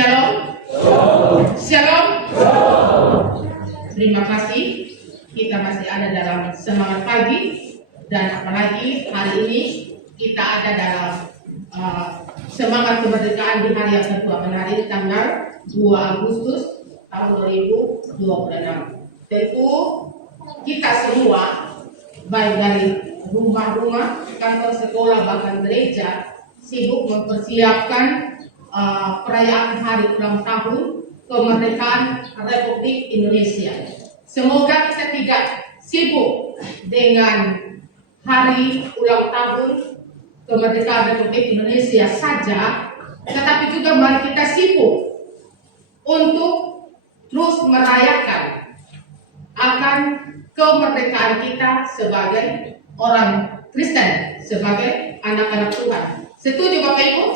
Shalom. Shalom. Terima kasih. Kita masih ada dalam semangat pagi, dan apalagi hari ini kita ada dalam semangat kemerdekaan di hari yang kedua. Hari ini tanggal 2 Agustus tahun 2026. Tentu kita semua, baik dari rumah-rumah, kantor sekolah, bahkan gereja, sibuk mempersiapkan perayaan hari ulang tahun kemerdekaan Republik Indonesia. Semoga kita tidak sibuk dengan hari ulang tahun kemerdekaan Republik Indonesia saja, tetapi juga mari kita sibuk untuk terus merayakan akan kemerdekaan kita sebagai orang Kristen, sebagai anak-anak Tuhan. Setuju Bapak Ibu?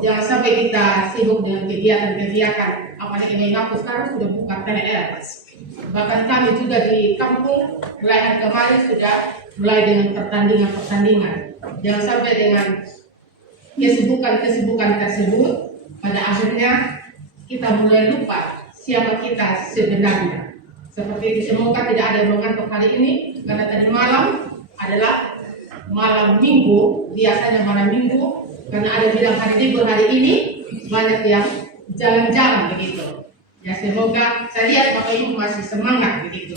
Jangan sampai kita sibuk dengan kegiatan-kegiatan. Apalagi mengaku sekarang sudah buka TNR. Bahkan kami juga di kampung mulai kemarin sudah mulai dengan pertandingan. Jangan sampai dengan kesibukan tersebut pada akhirnya kita mulai lupa siapa kita sebenarnya. Seperti itu, semoga tidak ada yang mengantuk hari ini, karena tadi malam adalah malam minggu, biasanya malam minggu, karena ada bilang hari libur hari ini, banyak yang jalan-jalan begitu. Ya, semoga saya lihat Bapak Ibu masih semangat begitu.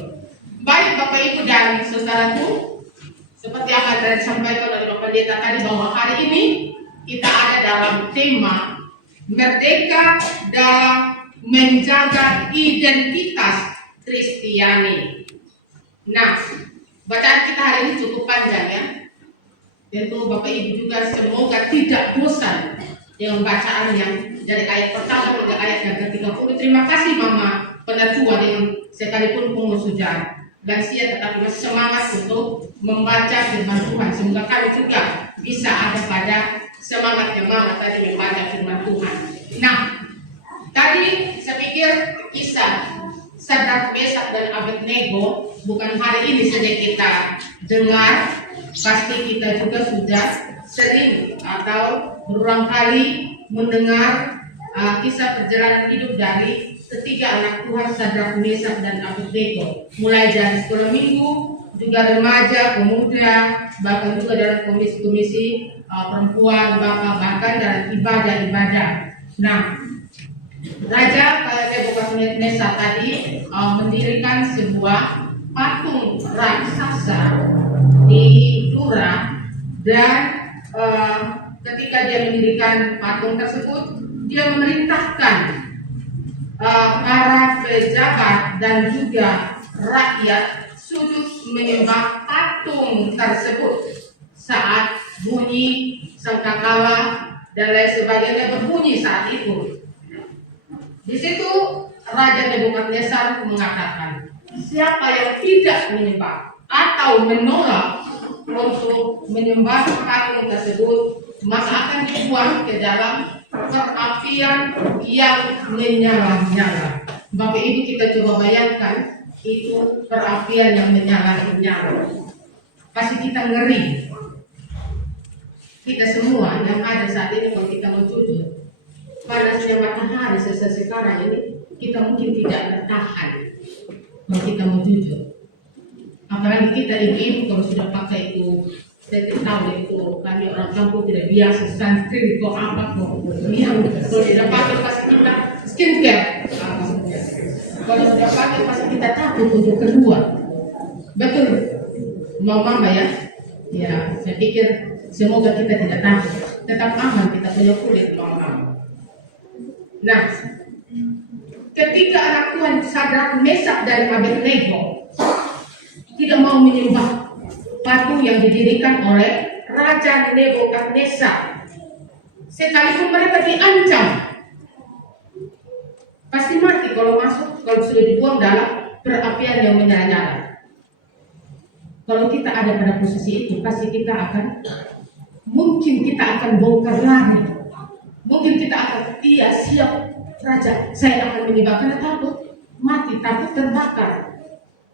Baik Bapak Ibu dan saudaraku, seperti apa yang tadi disampaikan oleh Bapak Pendeta tadi, bahwa hari ini kita ada dalam tema merdeka dalam menjaga identitas Kristiani. Nah, bacaan kita hari ini cukup panjang ya. Tentu Bapak Ibu juga semoga tidak bosan dengan bacaan yang dari ayat pertama hingga ayat yang ke-30. Terima kasih Mama Penatua dengan sekalipun pengurus sudah lansia tetapi masih semangat untuk membaca firman Tuhan. Semoga kami juga bisa ada pada semangat yang Mama tadi membaca firman Tuhan. Nah, tadi saya pikir kisah Sadrak, Mesak dan Abednego bukan hari ini saja kita dengar, pasti kita juga sudah sering atau berulang kali mendengar kisah perjalanan hidup dari ketiga anak Tuhan Sadrak, Mesak dan Abednego, mulai dari sekolah minggu, juga remaja, pemuda, bahkan juga dalam komisi-komisi perempuan, bahkan dalam ibadah-ibadah. Nah, Raja Nebukadnezar tadi mendirikan sebuah patung raksasa di Dura, dan ketika dia mendirikan patung tersebut, dia memerintahkan para pejabat dan juga rakyat sujud menyembah patung tersebut. Saat bunyi sangkakala dan lain sebagainya berbunyi saat itu, di situ Raja Nebukadnezar mengatakan, siapa yang tidak menyembah atau menolak untuk menyembah patung tersebut, maka akan dibuang ke dalam perapian yang menyala-nyala. Bapak Ibu, kita coba bayangkan itu perapian yang menyala-nyala. Pasti kita ngeri. Kita semua yang ada saat ini, kalau kita mau jujur, panasnya matahari sekarang ini, kita mungkin tidak bertahan kalau kita mau jujur. Apalagi kita ibu-ibu kalau sudah pakai itu, saya tidak tahu itu, kami orang kampung tidak biasa sunscreen kok apa kok yang kalau tidak pakai pasti kita skincare. Kalau sudah pakai pasti kita takut untuk keluar. Betul, mama ya. Ya, saya pikir semoga kita tidak takut, tetap aman, kita punya kulit mama. Nah, ketika anak Tuhan Sadrak, Mesak dan Abednego tidak mau menyembah patung yang didirikan oleh Raja Nebukadnezar, sekalipun mereka diancam pasti mati kalau sudah dibuang dalam perapian yang menyala-nyala. Kalau kita ada pada posisi itu, pasti kita akan bongkar lari. Mungkin kita akan, iya siap Raja, saya akan menyembah, karena takut mati, takut terbakar.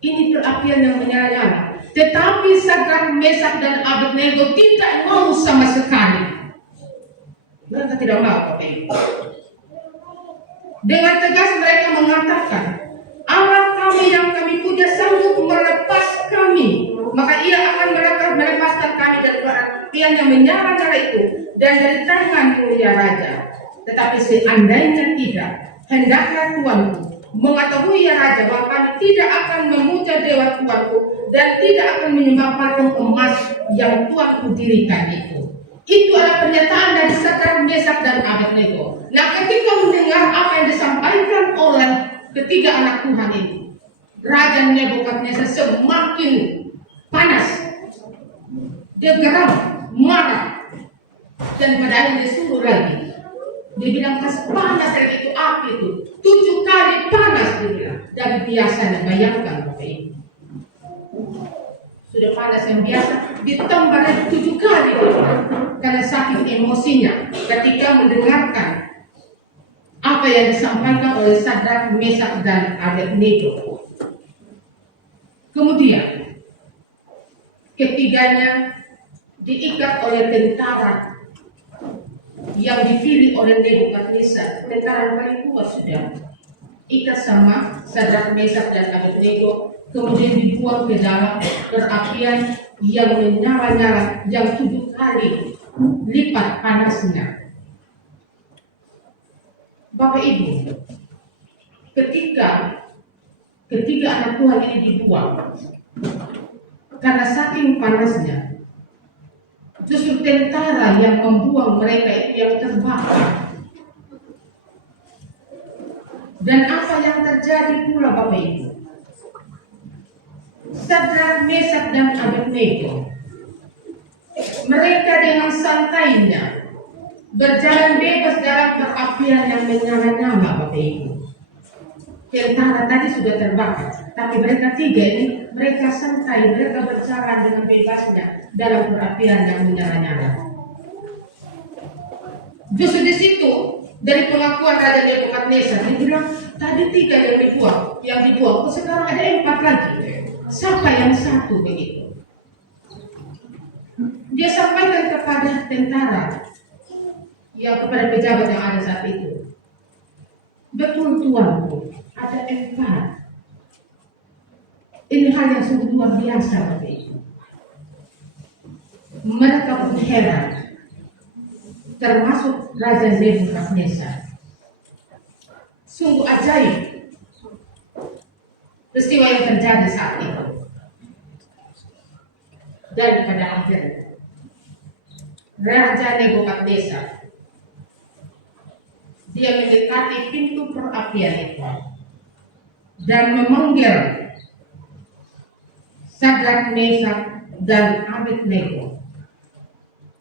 Ini perapian yang menyala-nyala. Tetapi Sadrak, Mesak dan Abednego tidak mau sama sekali. Mereka tidak mau, Bapak Ibu. Dengan tegas mereka mengatakan, Allah kami yang kami puja sanggup melepas kami, maka ia akan melepaskan kami dari apian yang menyala-nyala itu dan dari tangan mulia raja. Tetapi seandainya tidak, hendaklah tuanku mengetahui ya raja, bahwa kami tidak akan memuja dewa tuanku dan tidak akan menyembah patung emas yang tuanku dirikan itu. Itu adalah pernyataan dari Sadrak, Mesak, dan Abednego. Nah, ketika mendengar apa yang disampaikan oleh ketiga anak Tuhan ini, Raja Nebukadnezar semakin panas, dia geram, marah, dan pada akhirnya disuruh lagi. Dia bilang, panas dari itu api itu 7 kali panas, dia bilang, dari biasanya. Bayangkan Bapak Ibu, sudah panas yang biasa ditambah lagi 7 kali, karena saking emosinya ketika mendengarkan apa yang disampaikan oleh Sadrak, Mesak, dan Abednego. Kemudian ketiganya diikat oleh tentara yang dipilih oleh Nebukadnezar, tentara yang paling kuat sudah. Ikat sama Sadrak, Mesak, dan Abednego, kemudian dibuang ke dalam perapian yang menyala-nyala, yang 7 kali lipat panasnya. Bapak Ibu, ketika ketiga anak Tuhan ini dibuang karena saking panasnya, justru tentara yang membuang mereka itu yang terbakar. Dan apa yang terjadi pula Bapak Ibu? Sadrak, Mesak, dan Abednego, mereka dengan santainya berjalan bebas dalam perapian yang menyala-nyala Bapak Ibu. Tentara tadi sudah terbakar, tapi mereka tiga ini, mereka santai, mereka berjalan dengan bebasnya dalam perapian yang menyala-nyala. Justru di situ dari pengakuan Raja Nebukadnezar, dia bilang tadi 3 yang dibuang, sekarang ada 4 lagi. Siapa yang 1 begitu? Dia sampaikan kepada tentara, ya kepada pejabat yang ada saat itu, betul tuanku, ada 4. Ini hal yang sungguh luar biasa Bapak Ibu. Mereka pun heran, termasuk Raja Nebukadnezar. Sungguh ajaib peristiwa yang terjadi saat itu. Dan pada akhirnya Raja Nebukadnezar, dia mendekati pintu perapian itu dan memanggil Sadrak, Mesak, dan Abednego,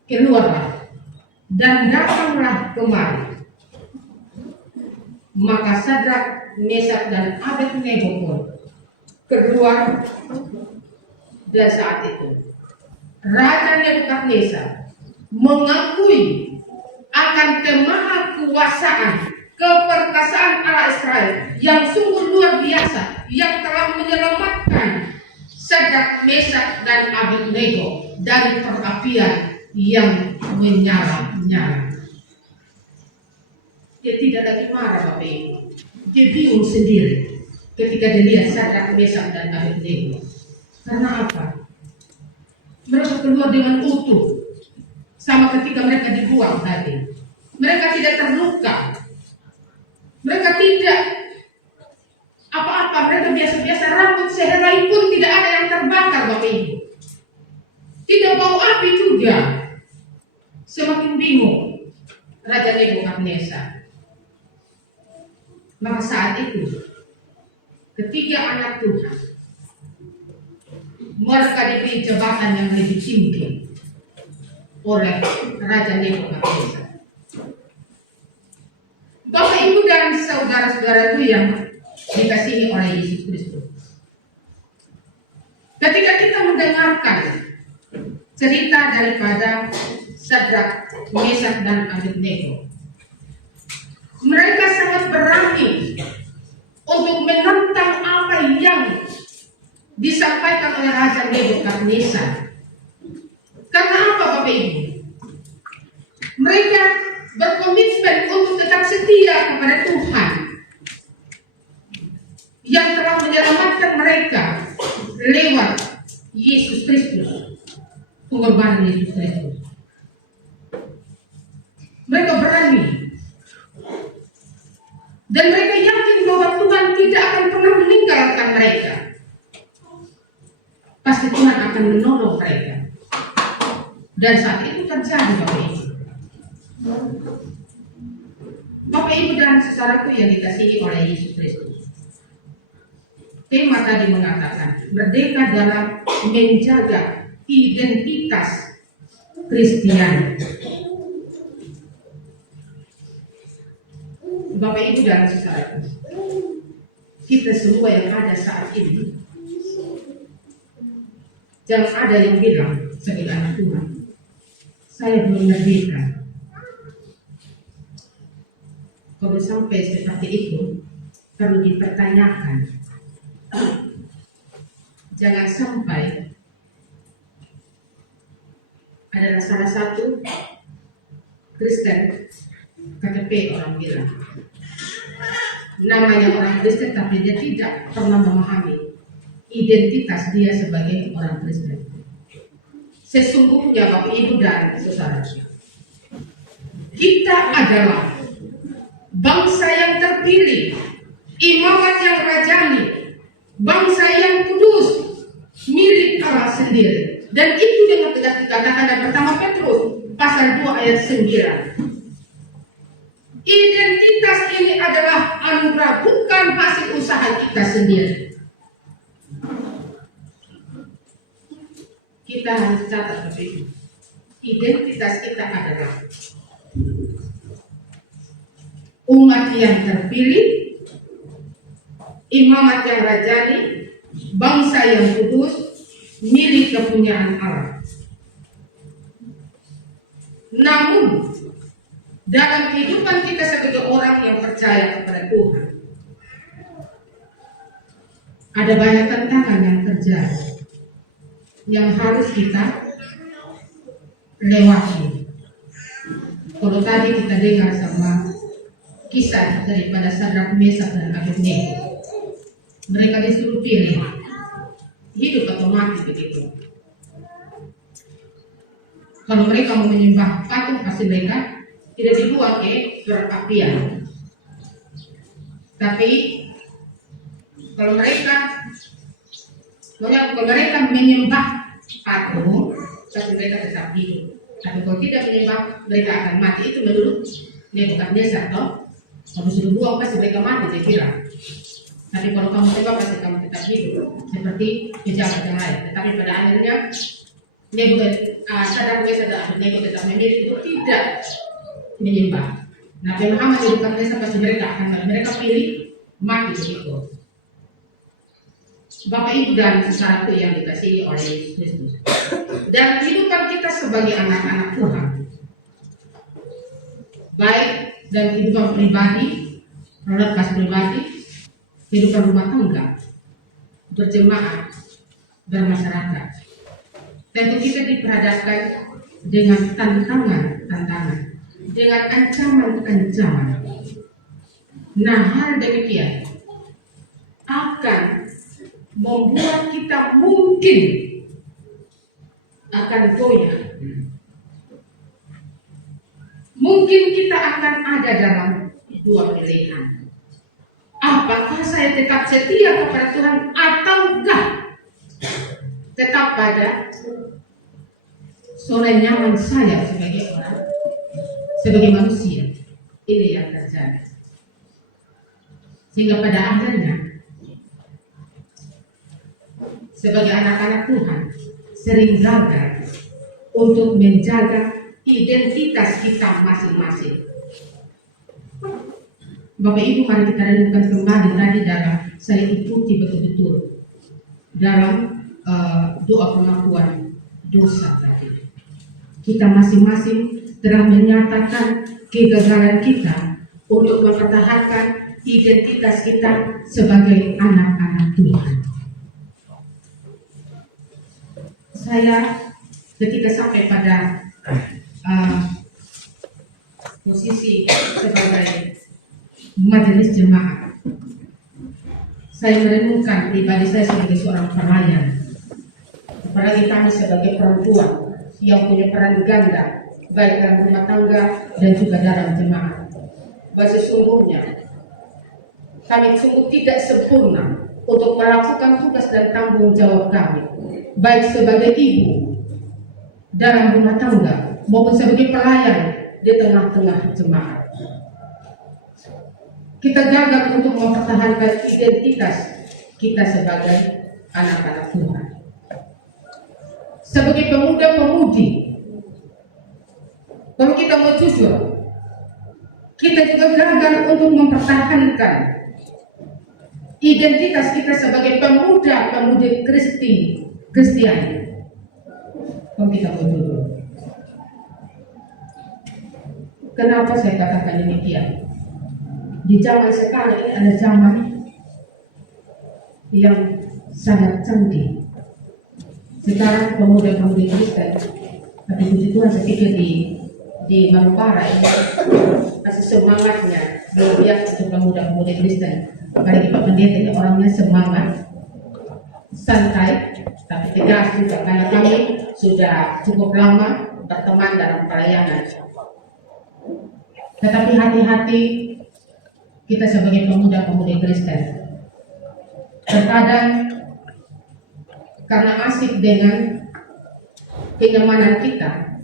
keluarlah dan datanglah kemari. Maka Sadrak, Mesak, dan Abednego pun keluar. Dan saat itu Raja Nebukadnezar mengakui akan kemahakuasaan, keperkasaan Allah Israel yang sungguh luar biasa, yang telah menyelamatkan Sadrak, Mesak, dan Abednego dari perapian yang menyala-nyala. Dia tidak lagi marah Bapak Ibu. Dia bingung sendiri ketika dia lihat Sadrak, Mesak, dan Abednego. Karena apa? Mereka keluar dengan utuh, sama ketika mereka dibuang tadi. Mereka tidak terluka, mereka tidak apa-apa, mereka biasa-biasa, rambut sehelai pun tidak ada yang terbakar Bapak Ibu. Tidak bau api juga. Semakin bingung Raja Nebukadnezar. Maka saat itu ketiga anak Tuhan, mereka diberi jabatan yang lebih tinggi oleh Raja Nebukadnezar. Bapak Ibu dan saudara-saudara itu yang dikasihi oleh Yesus Kristus, ketika kita mendengarkan cerita daripada Sadrak, Mesak, dan Abednego, mereka sangat berani untuk menentang apa yang disampaikan oleh Raja Nebukadnezar. Karena apa Bapak Ibu? Mereka berkomitmen untuk tetap setia kepada Tuhan mereka lewat Yesus Kristus, pengorbanan Yesus Kristus. Mereka berani dan mereka yakin bahwa Tuhan tidak akan pernah meninggalkan mereka. Pasti Tuhan akan menolong mereka. Dan saat itu terjadi, Bapak Ibu. Bapak Ibu dan saudaraku yang dikasihi oleh Yesus Kristus. Tema tadi mengatakan merdeka dalam menjaga identitas Kristiani. Bapak Ibu dan saudaraku, kita semua yang ada saat ini, jangan ada yang bilang sebagai anak Tuhan, saya belum merdeka. Kalau sampai seperti itu, perlu dipertanyakan. Jangan sampai adalah salah satu Kristen KTP orang bilang namanya orang Kristen, tapi dia tidak pernah memahami identitas dia sebagai orang Kristen. Sesungguhnya Bapak Ibu dan saudara, kita adalah bangsa yang terpilih, imamat yang rajani, bangsa yang kudus, milik Allah sendiri. Dan itu dengan tegas dikatakan dalam pertama Petrus pasal 2 ayat 9. Identitas ini adalah anugerah, bukan hasil usaha kita sendiri. Kita harus catat begitu. Identitas kita adalah umat yang terpilih, imamat yang rajani, bangsa yang kudus, milik kepunyaan Allah. Namun dalam kehidupan kita sebagai orang yang percaya kepada Tuhan, ada banyak tantangan yang terjadi yang harus kita lewati. Kalau tadi kita dengar sama kisah daripada Sadrak, Mesak dan Abednego, mereka disuruh pilih hidup atau mati begitu. Kalau mereka mau menyembah patung, pasti mereka tidak dibuang ke neraka apian. Tapi kalau mereka menyembah patung, pasti mereka tetap hidup. Tapi kalau tidak menyembah, mereka akan mati. Itu menurut Nebukadnezar, toh. Kalau sudah buang pasti mereka mati, dia bilang. Tapi kalau kamu tembak pasti kamu tetap hidup, seperti pejabat yang lain. Tetapi pada akhirnya Sadrak, Mesak dan Abednego tetap memilih itu tidak menyembah. Nabi Muhammad di depan desa pasti mereka pilih mati begitu. Bapak Ibu dan saudaraku yang dikasihi oleh Yesus Kristus, dan kehidupan kita sebagai anak-anak Tuhan, baik dan kehidupan pribadi, prioritas pribadi, kehidupan rumah tangga, berjemaah, bermasyarakat, tentu kita diperhadapkan dengan tantangan, dengan ancaman-ancaman. Nah, hal demikian akan membuat kita mungkin akan goyah. Mungkin kita akan ada dalam dua pilihan. Apakah saya tetap setia kepada Tuhan ataukah tetap pada zona nyaman saya sebagai manusia? Ini yang terjadi. Sehingga pada akhirnya sebagai anak-anak Tuhan sering gagal untuk menjaga identitas kita masing-masing. Bapak Ibu, mari kita renungkan kembali tadi dalam saya ikuti betul-betul dalam doa pengakuan dosa tadi. Kita masing-masing telah menyatakan kegagalan kita untuk mempertahankan identitas kita sebagai anak-anak Tuhan. Saya ketika sampai pada posisi sebagai majelis jemaat, saya merenungkan pribadi saya sebagai seorang pelayan, apalagi kami sebagai perempuan yang punya peran ganda baik dalam rumah tangga dan juga dalam jemaat. Bahwa sesungguhnya kami sungguh tidak sempurna untuk melakukan tugas dan tanggung jawab kami, baik sebagai ibu dalam rumah tangga maupun sebagai pelayan di tengah-tengah jemaat. Kita gagal untuk mempertahankan identitas kita sebagai anak-anak Tuhan. Sebagai pemuda-pemudi, kalau kita mau jujur, kita juga gagal untuk mempertahankan identitas kita sebagai pemuda-pemudi Kristiani. Kalau kita mau jujur, kenapa saya katakan demikian? Di zaman sekarang ini ada zaman yang sangat canggih. Sekarang pemuda-pemudi Kristen, tapi puji Tuhan saya pikir di Manubara ini kasih semangatnya luar biasa untuk pemuda-pemudi Kristen. Apalagi Pak Pendeta ini orangnya semangat, santai, tapi tegas juga karena kami sudah cukup lama berteman dalam pelayanan. Tetapi hati-hati kita sebagai pemuda-pemudi Kristen, terkadang karena asik dengan kenyamanan kita,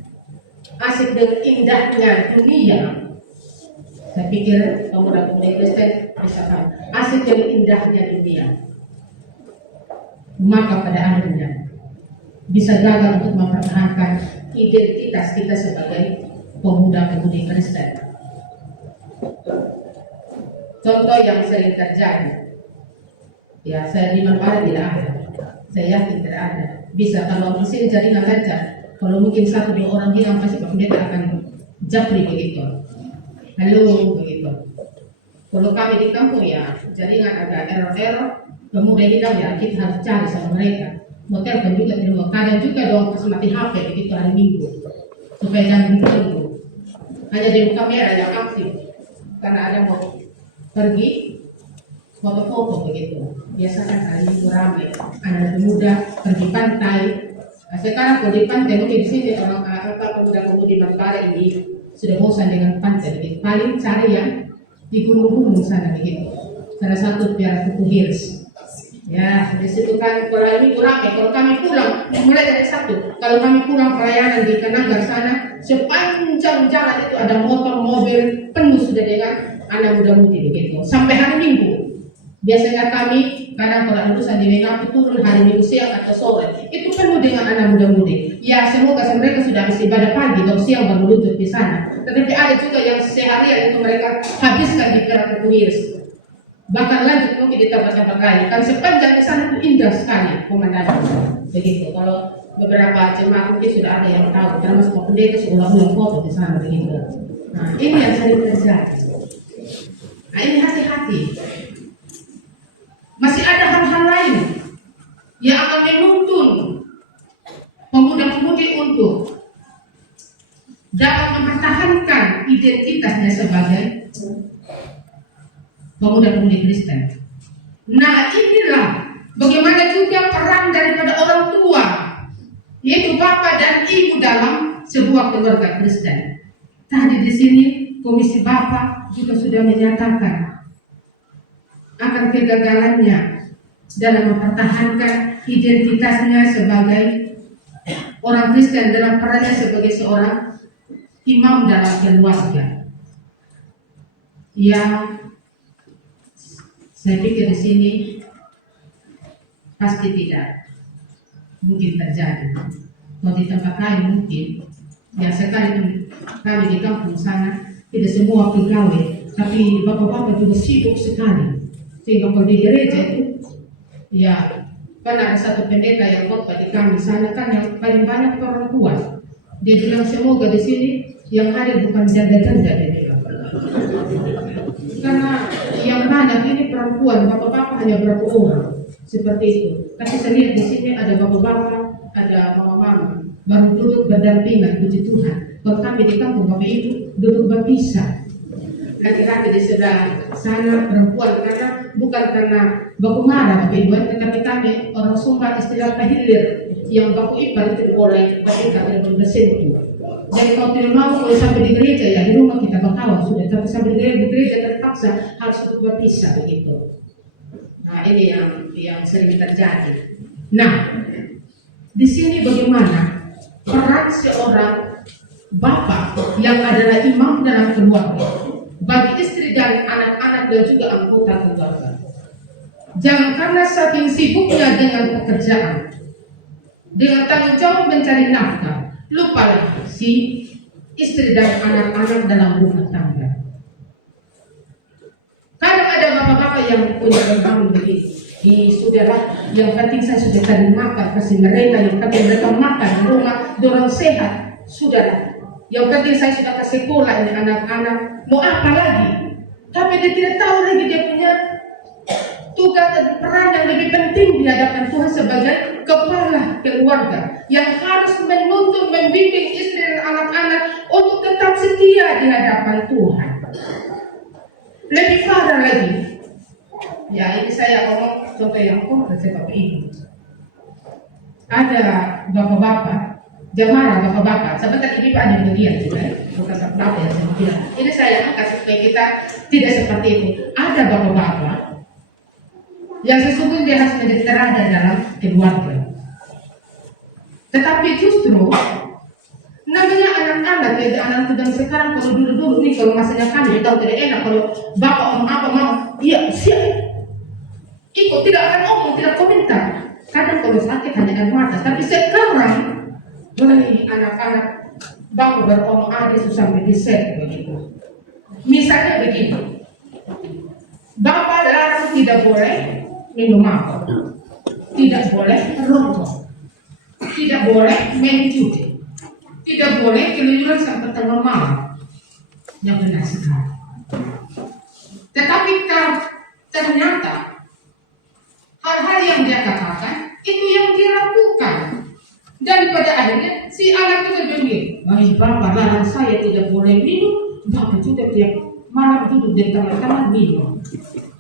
asik dengan indahnya dunia, saya pikir pemuda-pemudi Kristen bisa tahu, asik dengan indahnya dunia, maka pada akhirnya bisa gagal untuk mempertahankan identitas kita sebagai pemuda-pemudi Kristen. Contoh yang sering terjadi, ya saya di Manubara tidak ada, saya yakin tidak ada. Bisa kalau di sini jaringan lancar, kalau mungkin 1-2 orang bilang pasti Pak Pendeta akan japri begitu, halo begitu. Kalau kami di kampung ya jaringan agak error, pemuda bilang ya kita harus cari sama mereka. Mau telepon juga tidak mau, kadang juga dong pas mati HP begitu hari Minggu supaya jangan ditunggu. Hanya di kamera yang aktif karena ada mau pergi foto-foto begitu. Biasanya hari Minggu ramai, anak muda pergi pantai. Nah, sekarang kalau di pantai mungkin di sini orang pemuda-pemudi Manubara ini sudah bosan dengan pantai begitu. Paling cari yang di gunung-gunung sana begitu. Salah satu Piara Kuku Hills. Ya, di situ kan kalau hari Minggu ramai. Kalau kami pulang mulai dari Sabtu, kalau kami pulang pelayanan di Kenanggar sana, sepanjang jalan itu ada motor, mobil penuh sudah dengan anak muda-mudi begitu. Sampai hari Minggu. Biasanya kami kadang kalau urusan di Mengapu turun hari Minggu siang atau sore, itu penuh dengan anak muda-mudi. Ya semoga mereka sudah habis ibadah pagi atau siang baru lutut di sana. Tetapi ada juga yang seharian itu mereka habiskan di Piara Kuku Hills. Bahkan lanjut mungkin di tempat-tempat lain. Kan sepanjang di sana itu indah sekali pemandangan. Begitu. Kalau beberapa jemaah mungkin sudah ada yang tahu, termasuk Pak Pendeta ulang-ulang foto di sana begitu. Nah ini yang sering terjadi. Nah ini hati-hati. Masih ada hal-hal lain yang akan menuntun pemuda-pemudi untuk dapat mempertahankan identitasnya sebagai pemuda-pemudi Kristen. Nah inilah bagaimana juga peran daripada orang tua, yaitu bapak dan ibu dalam sebuah keluarga Kristen. Tadi di sini Komisi Bapak juga sudah menyatakan akan kegagalannya dalam mempertahankan identitasnya sebagai orang Kristen dalam perannya sebagai seorang imam dalam keluarga. Ya, saya pikir di sini pasti tidak mungkin terjadi. Kalau di tempat lain mungkin, ya sekali kami di kampung sana tidak semua pegawai, tapi bapak-bapak juga sibuk sekali. Sehingga kalau di gereja itu, ya kan ada satu pendeta yang khotbah di kami sana kan yang paling banyak perempuan. Dia bilang semoga di sini yang hadir bukan janda-janda dia bilang. Karena yang banyak ini perempuan, bapak-bapak hanya berapa orang seperti itu. Tapi saya lihat di sini ada bapak-bapak, ada mama-mama, baru duduk berdampingan, puji Tuhan. Kalau kami di kampung bapak ibu duduk berpisah. laki-laki di sebelah sana, perempuan, karena bukan karena baku marah bagi ibu, tetapi kami orang Sumba istilah pahilir yang baku ipar itu oleh ketika tidak bersentuh. Jadi kalau tidak mau kalau sampai di gereja ya di rumah kita berkawan sudah, tapi sampai di gereja terpaksa harus untuk berpisah begitu. Nah ini yang sering terjadi. Nah di sini bagaimana peran seorang bapak yang adalah imam dalam keluarga bagi istri dan anak-anak dan juga anggota keluarga. Jangan karena saking sibuknya dengan pekerjaan, dengan tanggung jawab mencari nafkah, lupalah si istri dan anak-anak dalam rumah tangga. Kadang ada bapak-bapak yang punya membangun begitu. Sudahlah, yang penting saya sudah tadi makan, kasih mereka, yang penting mereka makan di rumah, dorong sehat, sudahlah. Yang penting saya sudah kasih sekolah ini anak-anak, mau apa lagi? Tapi dia tidak tahu lagi dia punya tugas dan peran yang lebih penting di hadapan Tuhan sebagai kepala keluarga yang harus menuntun, membimbing istri dan anak-anak untuk tetap setia di hadapan Tuhan. Lebih parah lagi, ya ini saya ngomong contoh yang konkret seperti ini. Ada bapak-bapak, jemaah bapak-bapak, sebentar ini Pak ada bagian juga, bukan apa yang saya bilang. Ini saya angkat supaya kita tidak seperti itu. Ada bapak-bapak yang sesungguhnya dia harus menjadi teladan dalam keluarga. Tetapi justru namanya anak-anak, ya anak dan sekarang kalau dulu nih kalau masanya kami tahu tidak enak kalau bapak ngomong apa mau, iya siap, ikut tidak akan ngomong, tidak komentar. Kadang kalau sakit hanya air mata, tapi sekarang mulai anak-anak bapak beromong aja susah diset begitu. Misalnya begini, bapak larang tidak boleh minum mabuk, tidak boleh rokok, tidak boleh main judi, tidak boleh keluyuran sampai tengah malam. Yang benar sekali. Tetapi ternyata hal-hal yang dia katakan itu yang dia lakukan, dan pada akhirnya si anak itu berpikir, bapak larang saya tidak boleh minum, bapak juga tiap malam duduk di tengah-tengah minum.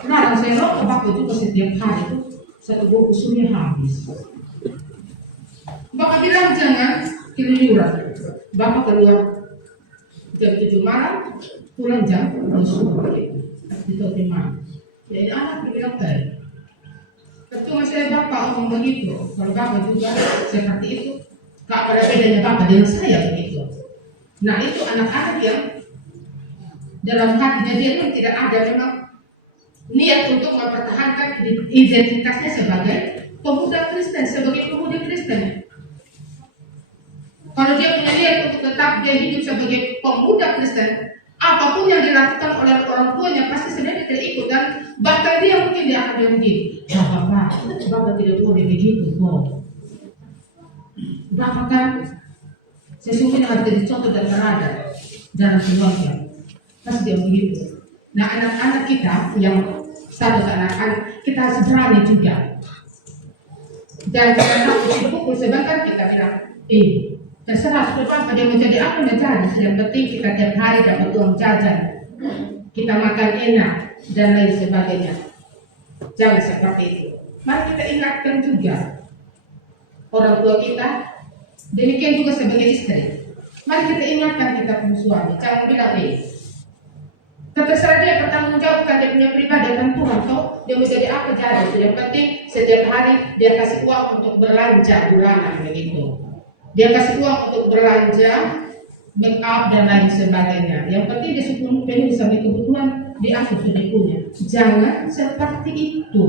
Larang saya rokok, bapak juga setiap hari itu satu bungkus sudah habis. Bapak bilang jangan keluyuran. Bapak keluar jam 7 malam, pulang jam 10 itu malam. Jadi anak bilang tadi, percuma saya bapak ngomong begitu. Kalau bapak juga seperti itu, tak pada bedanya bapak dengan saya begitu. Nah itu anak-anak yang dalam hatinya dia memang tidak ada memang niat untuk mempertahankan identitasnya sebagai pemuda Kristen, sebagai pemuda Kristen. Kalau dia punya niat untuk tetap dia hidup sebagai pemuda Kristen, apapun yang dilakukan oleh orang tuanya pasti sebenarnya tidak ikut, dan bahkan dia mungkin dia akan bilang begini, ya bapak tidak boleh begitu kok. Bapak kan sesungguhnya harus jadi contoh dan teladan dalam keluarga. Pasti dia begitu. Nah anak-anak kita yang satu anak-anak kita harus berani juga. Dan karena dipukul sebentar kita bilang, terserah sudah bapak dia menjadi apa menjadi. Yang penting kita tiap hari dapat uang jajan, kita makan enak dan lain sebagainya. Jangan seperti itu. Mari kita ingatkan juga orang tua kita, demikian juga sebagai istri. Mari kita ingatkan kita punya suami. Jangan bilang terserah dia bertanggung jawabkan dia punya pribadi dan Tuhan kau dia menjadi apa jadi. Yang penting setiap hari dia kasih uang untuk belanja bulanan begitu. Dia kasih uang untuk belanja make up dan lain sebagainya. Yang penting dia penuhi sampai kebutuhan diatur sudah punya. Jangan seperti itu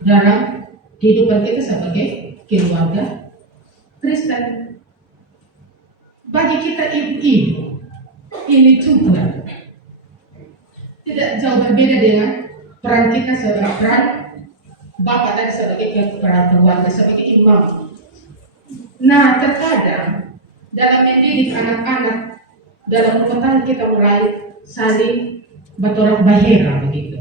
dalam kehidupan kita sebagai keluarga Kristen. Bagi kita ibu-ibu ini juga tidak jauh berbeda dengan peran kita sebagai peran bapak dan sebagai kepala keluarga, sebagai imam. Nah terkadang dalam mendidik anak-anak dalam rumah tangga kita mulai saling bertolak bahera begitu.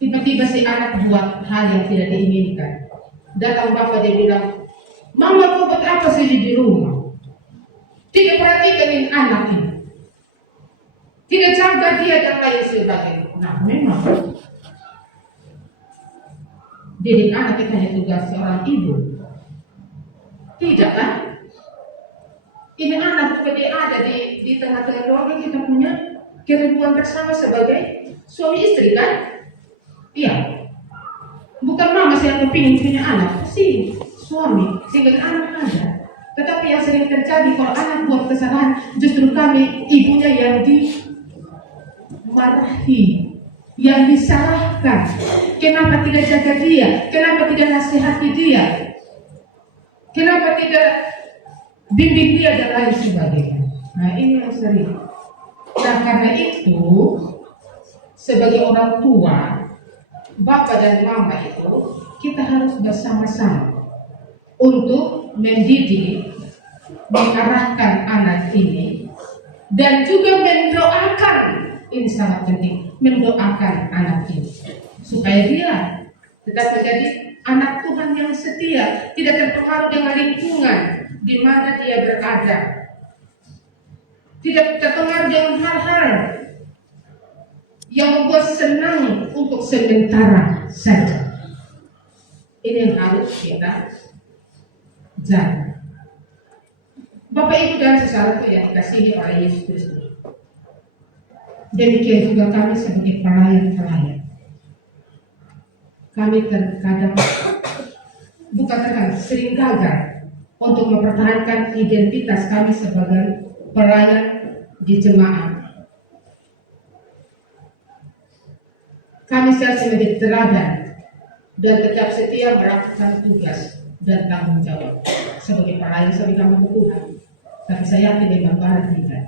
Tiba-tiba si anak buat hal yang tidak diinginkan. Datang bapak dia bilang, mama kau buat apa sih di rumah? Tidak perhatikan anak ini. tidak jaga dia dan lain sebagainya. Nah, memang didik anak itu hanya tugas seorang ibu. Tidak kan? Ini anak juga dia ada di tengah-tengah keluarga, kita punya kerinduan bersama sebagai suami istri kan? Iya. Bukan mama yang kepingin punya anak, si suami sehingga anak ada. Tetapi yang sering terjadi kalau anak buat kesalahan, justru kami ibunya yang dimarahi, yang disalahkan. Kenapa tidak jaga dia? Kenapa tidak nasihati dia? Kenapa tidak bimbing dia dan lain sebagainya? Nah, ini yang sering. Nah, karena itu sebagai orang tua, bapak dan mama itu kita harus bersama-sama untuk mendidik, mengarahkan anak ini, dan juga mendoakan. Ini sangat penting, mendoakan anak ini supaya dia tetap menjadi anak Tuhan yang setia, tidak terpengaruh dengan lingkungan di mana dia berada, tidak terpengaruh dengan hal-hal yang membuat senang untuk sementara saja. Ini yang harus kita jaga. Bapak Ibu dan saudaraku yang dikasihi oleh Yesus Kristus, demikian juga kami sebagai pelayan-pelayan. Kami terkadang sering gagal untuk mempertahankan identitas kami sebagai pelayan di jemaat. Kami seharusnya menjadi teladan dan tetap setia melakukan tugas dan tanggung jawab sebagai pelayan sebagai hamba Tuhan. Tapi saya tidak membalas tidak.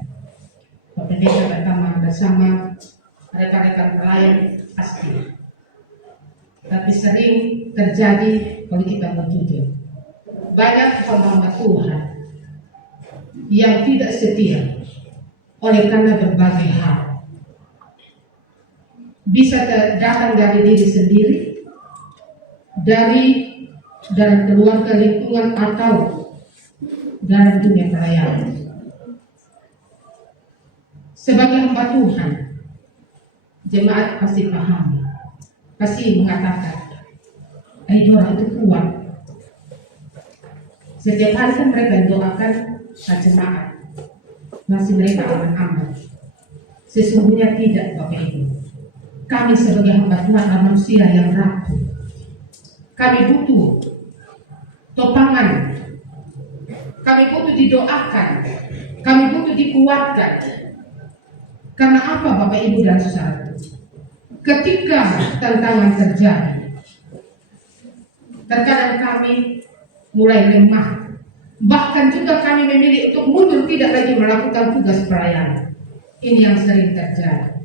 Pendeta pertama bersama rekan-rekan pelayan pasti. Tapi sering terjadi kalau kita berjujur, banyak hamba Tuhan yang tidak setia oleh karena berbagai hal. Bisa datang dari diri sendiri, dari dalam keluarga, lingkungan, atau dalam dunia pelayanan. Sebagai hamba Tuhan, jemaat pasti paham, pasti mengatakan, orang itu kuat. Setiap hari kan mereka doakan jemaat, masih mereka aman-aman. Sesungguhnya tidak, Bapak Ibu. Kami sebagai hamba Tuhan adalah manusia yang rapuh. Kami butuh topangan, kami butuh didoakan, kami butuh dikuatkan. Karena apa, Bapak Ibu dan saudara? Ketika tantangan terjadi, terkadang kami mulai lemah, bahkan juga kami memilih untuk mundur, tidak lagi melakukan tugas pelayanan. Ini yang sering terjadi.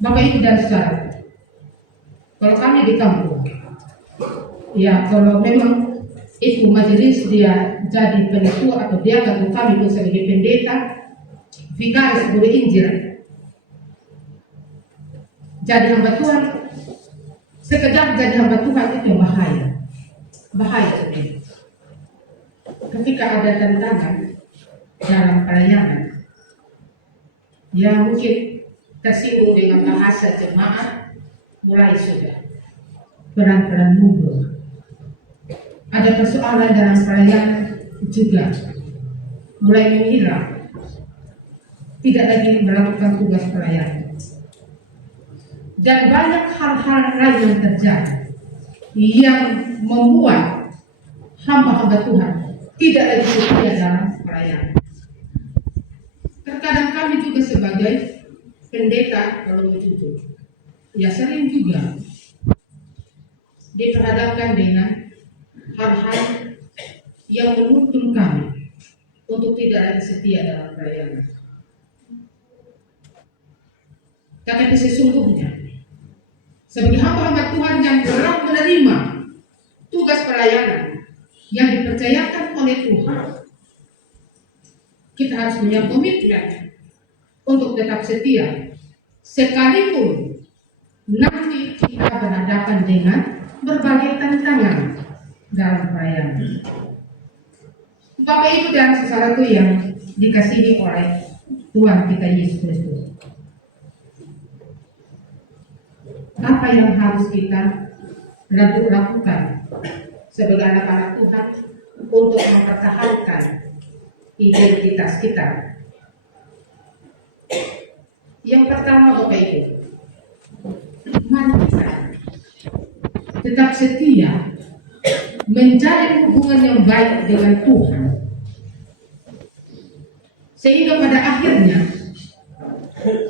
Bapak Ibu dan saudara, kalau kami di kampung, ya kalau memang itu majelis dia jadi penetua atau dia atau kami pun sebagai pendeta, vikaris, guru Injil, jadi hamba Tuhan, sekedar jadi hamba Tuhan itu bahaya sebenarnya. Ketika ada tantangan dalam pelayanan, ya mungkin tersinggung dengan bahasa jemaat, mulai sudah pelan-pelan mundur. Ada persoalan dalam pelayanan juga mulai menghilang, tidak lagi melakukan tugas pelayanan. Dan banyak hal-hal lain yang terjadi yang membuat hamba-hamba Tuhan tidak lagi setia dalam pelayanan. Terkadang kami juga sebagai pendeta, kalau jujur, ya sering juga diperhadapkan dengan hal-hal yang menuntun kami untuk tidak lagi setia dalam pelayanan. Karena sesungguhnya sebagai hamba-hamba Tuhan yang telah menerima tugas pelayanan yang dipercayakan oleh Tuhan, kita harus punya komitmen untuk tetap setia, sekalipun nanti kita berhadapan dengan berbagai tantangan dalam pelayanan. Bapak Ibu dan saudaraku yang dikasihi oleh Tuhan kita Yesus Kristus. Apa yang harus kita lakukan sebagai anak-anak Tuhan untuk mempertahankan identitas kita? Yang pertama, Bapak Ibu, mari kita tetap setia menjalin hubungan yang baik dengan Tuhan, sehingga pada akhirnya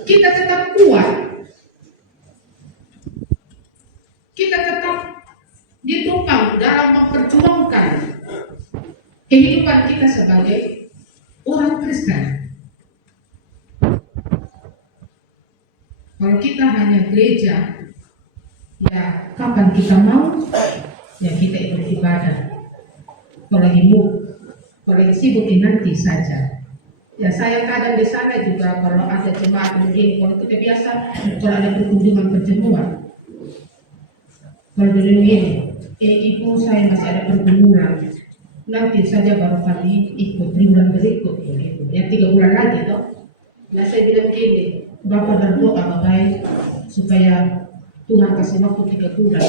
kita tetap kuat, kita tetap ditopang dalam memperjuangkan kehidupan kita sebagai orang Kristen. Kalau kita hanya gereja, ya kapan kita mau, ya kita ikut ibadah. Kalau lagi sibuk nanti saja. Ya saya kadang di sana juga kalau ada jemaat begini, kalau kita biasa kalau ada perkunjungan pertemuan, kalau dulu ini, ibu saya masih ada pergumulan, nanti saja baru kami ikut di bulan berikut ini, ya 3 bulan lagi toh. Nah saya bilang gini, Bapak berdoa baik supaya Tuhan kasih waktu 3 bulan.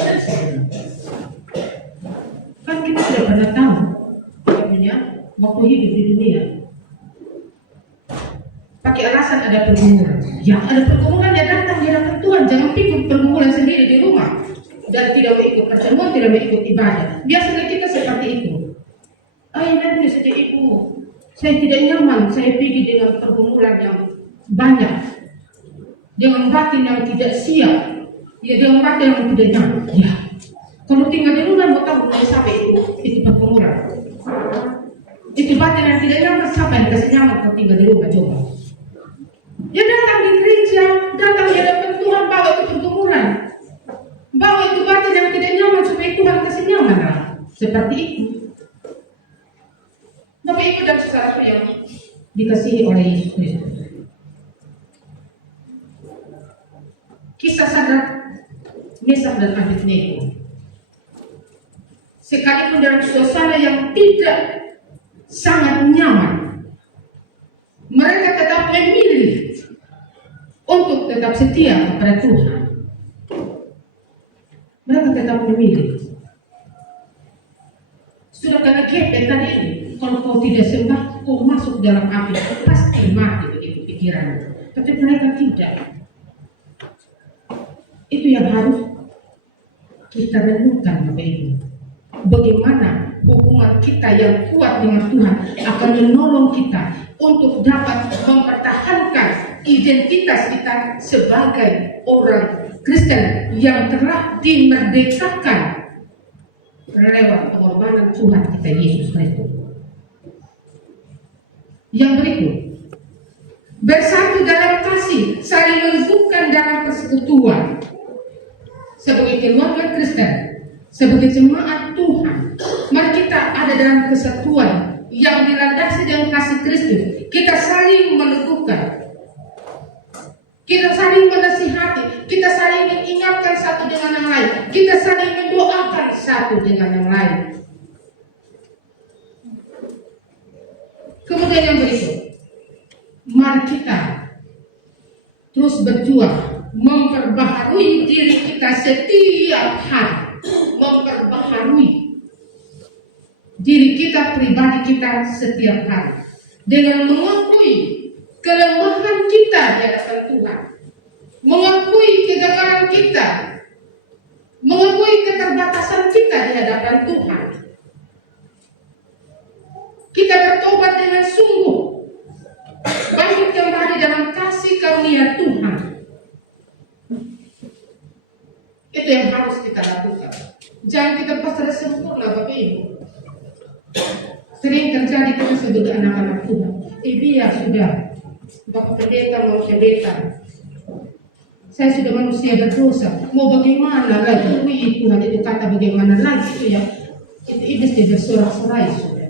Kan kita tidak pernah tahu kita punya waktu hidup di dunia. Pakai alasan ada pergumulan. Ya ada pergumulan, ya datang di hadapan Tuhan. Jangan pikir pergumulan sendiri di rumah dan tidak mau ikut pertemuan, tidak mau ikut ibadah. Biasanya kita seperti itu. Nanti sejak ibu, saya tidak nyaman. Saya pergi dengan pergumulan yang banyak, dengan batin yang tidak siap, ya dengan batin yang tidak nyaman. Ya, kalau tinggal di rumah mau tahu mulai sampai itu pergumulan. Itu batin yang tidak nyaman, siapa yang kasih nyaman kalau tinggal di rumah? Coba. Ya datang di gereja, datang di hadapan Tuhan, bawa itu pergumulan, bawa itu batin yang tidak nyaman supaya Tuhan kasih nyaman lah. Seperti itu. Bapak Ibu dan saudaraku yang dikasihi oleh Yesus Kristus. Kisah Sadrak, Mesak dan Abednego. Sekalipun dalam suasana yang tidak sangat nyaman, mereka tetap memilih untuk tetap setia kepada Tuhan. Mereka tetap memilih. Sudah kena kepet tadi ini, kalau kau tidak sembah, kau masuk dalam api, pasti mati begitu pikiranmu. Tapi mereka tidak. Itu yang harus kita renungkan, Bapak Ibu. Bagaimana hubungan kita yang kuat dengan Tuhan akan menolong kita untuk dapat mempertahankan identitas kita sebagai orang Kristen yang telah dimerdekakan lewat pengorbanan Tuhan kita Yesus Kristus. Yang berikut, bersatu dalam kasih, saling meneguhkan dalam persekutuan. Sebagai keluarga Kristen, sebagai jemaat Tuhan, mari kita ada dalam kesatuan yang dilandasi dengan kasih Kristus. Kita saling meneguhkan, kita saling menasihati, kita saling mengingatkan satu dengan yang lain, kita saling mendoakan satu dengan yang lain. Kemudian yang berikut, mari kita terus berjuang memperbaharui diri kita setiap hari, memperbaharui diri kita, pribadi kita setiap hari, dengan mengakui kelemahan kita di hadapan Tuhan, mengakui kegagalan kita, mengakui keterbatasan kita di hadapan Tuhan. Kita bertobat dengan sungguh, bangkit kembali dalam kasih karunia Tuhan. Itu yang harus kita lakukan. Jangan kita pasrah sempurna, Bapak Ibu. Sering terjadi kita sebagai anak-anak Tuhan. Biar sudah, Bapak pendeta mau pendeta, saya sudah manusia berdosa. Mau bagaimana lagi? Tuhan itu kata bagaimana lagi itu ya? Itu iblis dia bersorak-sorai sudah.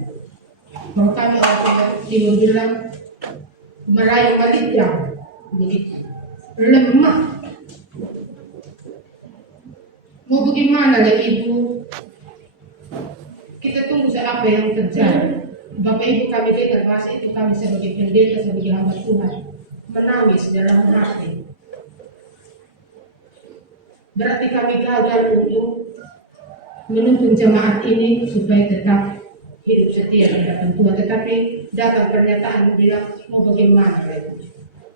Kalau kami orang Timur bilang merayu malinya, begitu lemah. Mau bagaimana lagi Ibu? Kita tunggu apa yang terjadi. Bapak Ibu kami dengar masa itu kami sebagai pendeta, sebagai hamba Tuhan menangis dalam hati. Berarti kami gagal untuk menuntun jemaat ini supaya tetap hidup setia di hadapan Tuhan. Tetapi datang pernyataan bilang, mau bagaimana itu?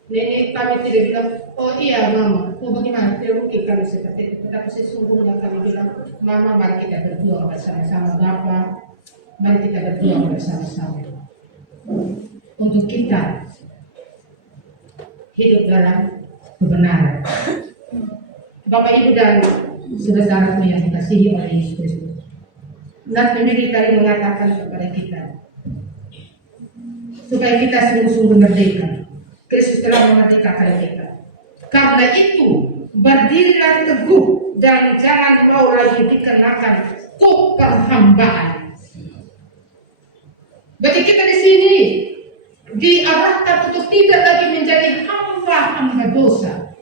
Nenek kami tidak bilang, oh iya mama, mau bagaimana? Tidak mungkin kami seperti itu. Tetapi sesungguhnya kami bilang, mama mari kita berjuang bersama-sama. Bapak, mari kita berjuang bersama-sama. Untuk kita hidup dalam kebenaran. Bapak Ibu dan saudara-saudaraku yang dikasihi oleh Yesus Kristus. Nas memilih kali mengatakan kepada kita supaya kita sungguh-sungguh merdeka. Kristus telah memerdekakan kita. Karena itu berdirilah teguh dan jangan mau lagi dikenakan kuk perhambaan. Bagi kita di sini diarahkan untuk tidak lagi menjadi hamba-hamba dosa.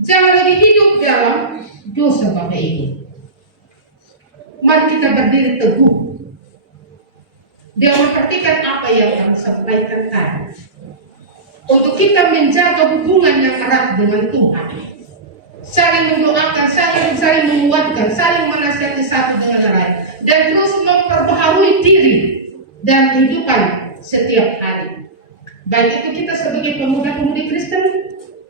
Jangan lagi hidup dalam dosa Bapak Ibu. Mari kita berdiri teguh dan memperhatikan apa yang kami sampaikan tadi. Untuk kita menjaga hubungan yang erat dengan Tuhan. Saling mendoakan, saling menguatkan, saling menasihati satu dengan lain. Dan terus memperbaharui diri dan kehidupan setiap hari. Baik itu kita sebagai pemuda-pemudi Kristen,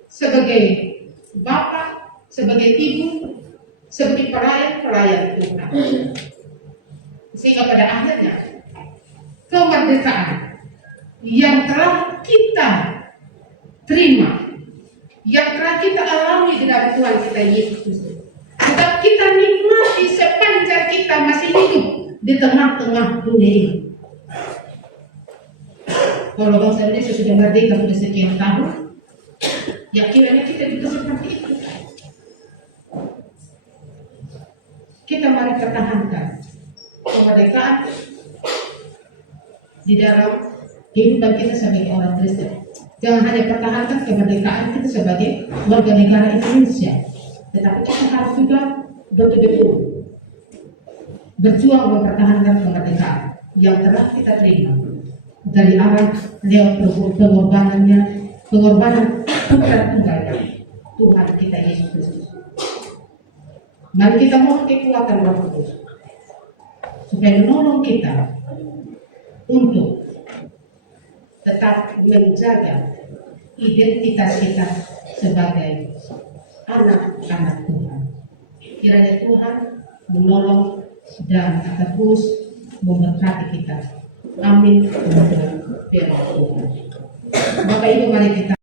sebagai bapak, sebagai ibu, sebagai pelayan Tuhan. Sehingga pada akhirnya kemerdekaan yang telah kita terima, yang telah kita alami di dalam Tuhan kita Yesus Kristus, tetap kita nikmati sepanjang kita masih hidup di tengah-tengah dunia ini. Kalau bangsa Indonesia sudah merdeka sudah sekian tahun, ya kiranya kita juga seperti itu. Kita mari pertahankan kemerdekaan di dalam kehidupan kita sebagai orang Kristen. Jangan hanya pertahankan kemerdekaan kita sebagai warga negara Indonesia, tetapi kita harus juga betul-betul berjuang mempertahankan kemerdekaan yang telah kita terima dari arah lewat pengorbanan putra tunggal Tuhan kita Yesus Kristus. Mari kita mohon kekuatan Roh Kudus supaya menolong kita untuk tetap menjaga identitas kita sebagai anak-anak Tuhan. Kiranya Tuhan menolong dan akan terus memberkati kita. Amin. Tuhan. Bapak Ibu, mari kita